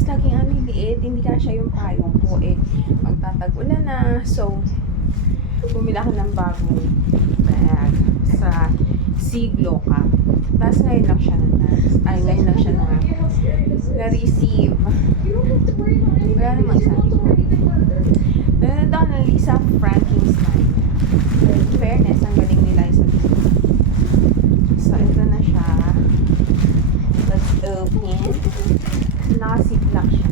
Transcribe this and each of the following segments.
fairness, laging ang liliit, hindi kasya yung payong ko eh. Magtatag-ulan na. So, bumili ako ng bagong bag sa Siglo ka. Tapos ngayon lang siya ngayon lang siya na-receive. Wala namang sabi ko. Nanonood ako ng Lisa Frankenstein. Fairness, ang galing nila isa dito. So, ito na siya. Let's open. Naka-ziplock siya.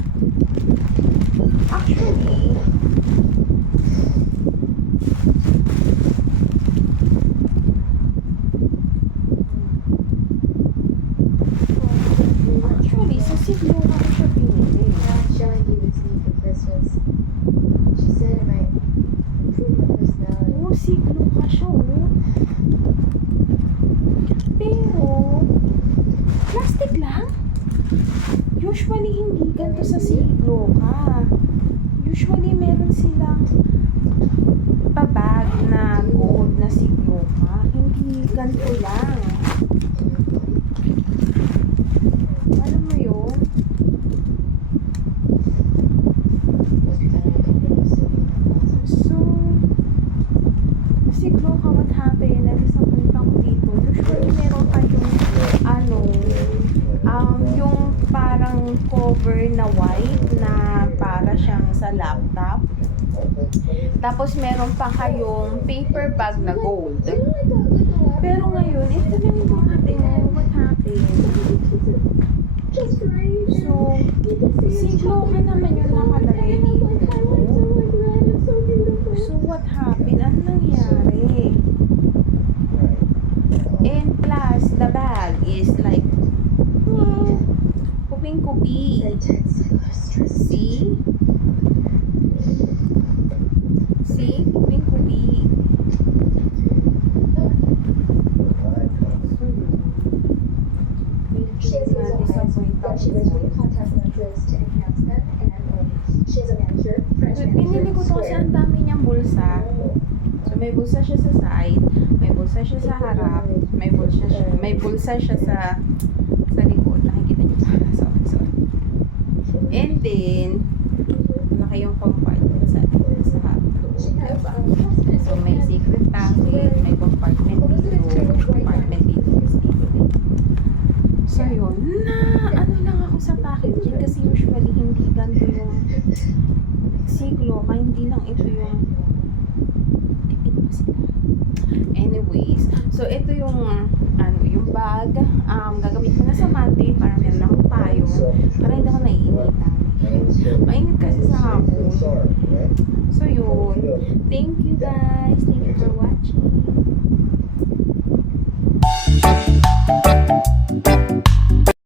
Actually, sa Siglo ako siya pinili. Shelly gave it to me for Christmas. She said it might improve my personality. Oo, Siglo ka siya, oh. Pero, plastic lang? Usually, hindi ganito sa Siglo ka. Usually, meron silang pabag na gold na Siglo ka. Hindi ganito lang. Alam mo yun? So, Siglo ka, what happened? Na-disappoint ako dito. Usually, meron kayong, yung parang cover na white na para siyang sa laptop. Tapos, meron pa kayong paper bag na gold. Pero ngayon, ito lang yung ating what happened. So, Siglo ka naman yung nakalagay dito. So, what happened? Ano nangyari? And plus, the bag is like, kuping-kupi. See? See? Kuping-kupi. She has she graduated contest lenses to enhance them, and she has a manicure, French Pinili ko to kasi ang dami niyang bulsa. So, may bulsa siya sa side, may bulsa siya sa harap, may bulsa siya sa likod. Nakikita niyo pa. Sorry. And then, malaki yung compartment sa harap. Diba? So, may secret pocket, may compartment dito, So, yun. Ano lang ako sa packaging kasi usually hindi ganito yung Siglo ka, hindi lang ito yung tipid pa sila. Anyways, so ito yung yung bag. Gagamit ko na sa Monday para meron akong payong para hindi ako naiinitan. Mainit kasi sa hapon. So yun. Thank you guys. Thank you for watching.